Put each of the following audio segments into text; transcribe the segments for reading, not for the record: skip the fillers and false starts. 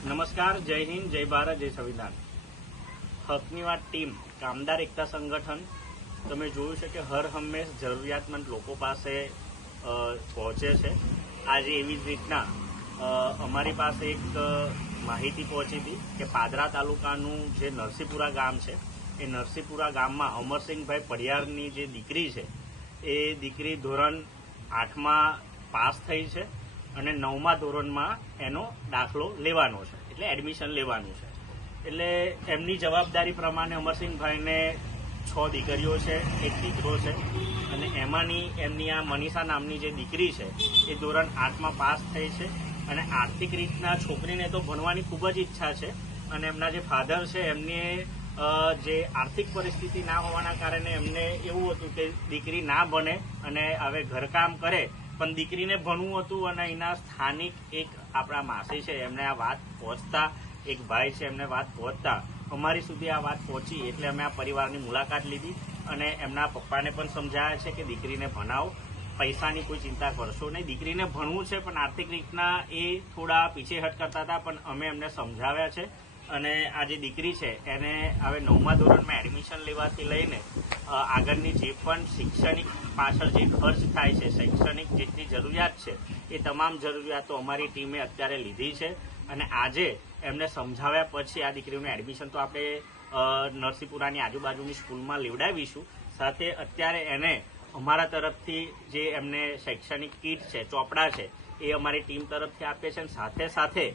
નમસ્કાર, જય હિન્દ, જય ભારત, જય સંવિધાન। હકની વાત ટીમ કામદાર એકતા સંગઠન તમે જોયું છે કે હર હંમેશ જરૂરિયાતમંદ લોકો પાસે પહોંચે છે। આજે એવી જ રીતના અમારી પાસે એક માહિતી પહોંચી હતી કે પાદરા તાલુકાનું જે નરસિંહપુરા ગામ છે એ નરસિંહપુરા ગામમાં અમરસિંહભાઈ પડિયારની જે દીકરી છે એ દીકરી ધોરણ 8માં પાસ થઈ છે અને 9મા ધોરણમાં એનો દાખલો લેવાનો છે, એટલે એડમિશન લેવાનું છે। એટલે એમની જવાબદારી પ્રમાણે અમરસિંહભાઈને 6 દીકરીઓ છે, એક દીકરો છે અને એમાંની એમની આ મનીષા નામની જે દીકરી છે એ ધોરણ 8માં પાસ થઈ છે અને આર્થિક રીતના છોકરીને તો ભણવાની ખૂબ જ ઈચ્છા છે અને એમના જે ફાધર છે એમને જે આર્થિક પરિસ્થિતિ ના હોવાના કારણે એમને એવું હતું કે દીકરી ના ભણે અને હવે ઘરકામ કરે, પણ દીકરીને ભણવું હતું અને અહીંના સ્થાનિક એક આપણા માસી છે એમને આ વાત પહોંચતા, એક ભાઈ છે એમને વાત પહોંચતા અમારી સુધી આ વાત પહોંચી એટલે અમે આ પરિવારની મુલાકાત લીધી અને એમના પપ્પાને પણ સમજાયા છે કે દીકરીને ભણાવો, પૈસાની કોઈ ચિંતા કરશો નહીં, દીકરીને ભણવું છે પણ આર્થિક રીતના એ થોડા પીછેહટ કરતા હતા પણ અમે એમને સમજાવ્યા છે અને આ જે દીકરી છે એને હવે 9મા ધોરણમાં એડમિશન લેવાથી લઈને આગળની જે પણ શૈક્ષણિક પાછળ જે ખર્ચ થાય છે, શૈક્ષણિક જેટલી જરૂરિયાત છે એ તમામ જરૂરિયાતો અમારી ટીમે અત્યારે લીધી છે અને આજે એમને સમજાવ્યા પછી આ દીકરીનું એડમિશન તો આપણે નરસિંહપુરાની આજુબાજુની સ્કૂલમાં લેવડાવીશું, સાથે અત્યારે એને અમારા તરફથી જે એમને શૈક્ષણિક કીટ છે, ચોપડા છે એ અમારી ટીમ તરફથી આપે છે અને સાથે સાથે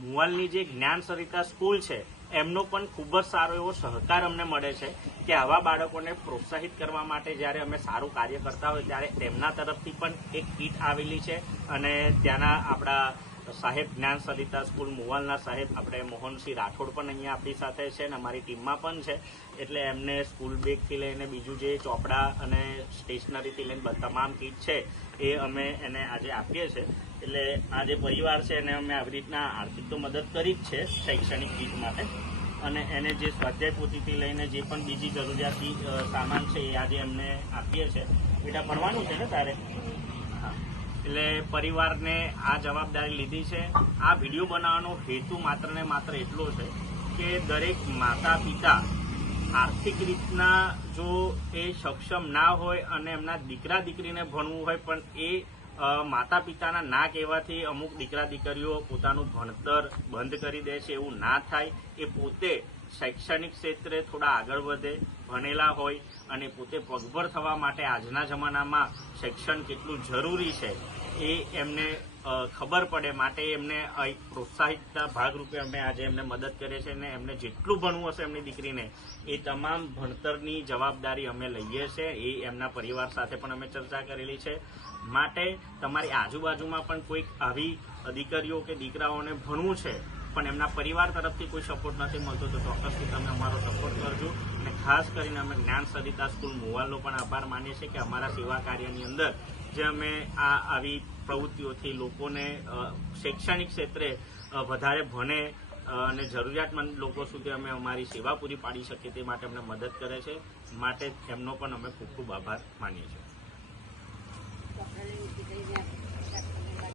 મુવાલની જે જ્ઞાન સરિતા સ્કૂલ છે એમનો પણ ખૂબ જ સારો એવો સહકાર અમને મળે છે કે આવા બાળકોને પ્રોત્સાહિત કરવા માટે જ્યારે અમે સારું કાર્ય કરતા હોય ત્યારે તેમના તરફથી પણ એક કીટ આવેલી છે અને ત્યાંના આપણા સાહેબ જ્ઞાન સરિતા સ્કૂલ મુવાલના સાહેબ આપણે મોહનસિંહ રાઠોડ પણ અહીંયા આપણી સાથે છે અને અમારી ટીમમાં પણ છે, એટલે એમને સ્કૂલ બેગથી લઈને બીજું જે ચોપડા અને સ્ટેશનરીથી લઈને તમામ કીટ છે એ અમે એને આજે આપીએ છીએ। એટલે આ જે પરિવાર છે એને અમે આવી રીતના આર્થિક તો મદદ કરી જ છે શૈક્ષણિક કીટ માટે અને એને જે સ્વાધ્યાય પોથીથી લઈને જે પણ બીજી જરૂરિયાતી સામાન છે એ આજે એમને આપીએ છીએ। બેટા ભણવાનું છે ને તારે? હા, એટલે પરિવારને આ જવાબદારી લીધી છે। આ વિડીયો બનાવવાનો હેતુ માત્ર ને માત્ર એટલો છે કે દરેક માતા પિતા આર્થિક રીતના જો એ સક્ષમ ના હોય અને એમના દીકરા દીકરીને ભણવું હોય પણ એ માતા પિતાના ના કહેવાથી અમુક દીકરા દીકરીઓ પોતાનું ભણતર બંધ કરી દે છે, એવું ના થાય, એ પોતે શૈક્ષણિક ક્ષેત્રે થોડા આગળ વધે, ભણેલા હોય અને પોતે પગભર થવા માટે આજના જમાનામાં શિક્ષણ કેટલું જરૂરી છે એ એમને ખબર પડે માટે એમને એક પ્રોત્સાહિતના ભાગરૂપે અમે આજે એમને મદદ કરે છે અને એમને જેટલું ભણવું હશે એમની દીકરીને એ તમામ ભણતરની જવાબદારી અમે લઈએ છીએ। એ એમના પરિવાર સાથે પણ અમે ચર્ચા કરેલી છે। માટે તમારી આજુબાજુમાં પણ કોઈક આવી દીકરીઓ કે દીકરાઓને ભણવું છે પણ એમના પરિવાર તરફથી કોઈ સપોર્ટ નથી મળતો તો ચોક્કસથી તમે અમારો સપોર્ટ કરજો અને ખાસ કરીને અમે જ્ઞાન સરિતા સ્કૂલ મુવાલનો પણ આભાર માનીએ છીએ કે અમારા સેવા કાર્યની અંદર જે અમે આવી પ્રવૃત્તિઓથી લોકોને શૈક્ષણિક ક્ષેત્રે વધારે ભણે અને જરૂરિયાતમંદ લોકો સુધી અમે અમારી સેવા પૂરી પાડી શકીએ તે માટે અમને મદદ કરે છે, માટે એમનો પણ અમે ખૂબ ખૂબ આભાર માનીએ છીએ।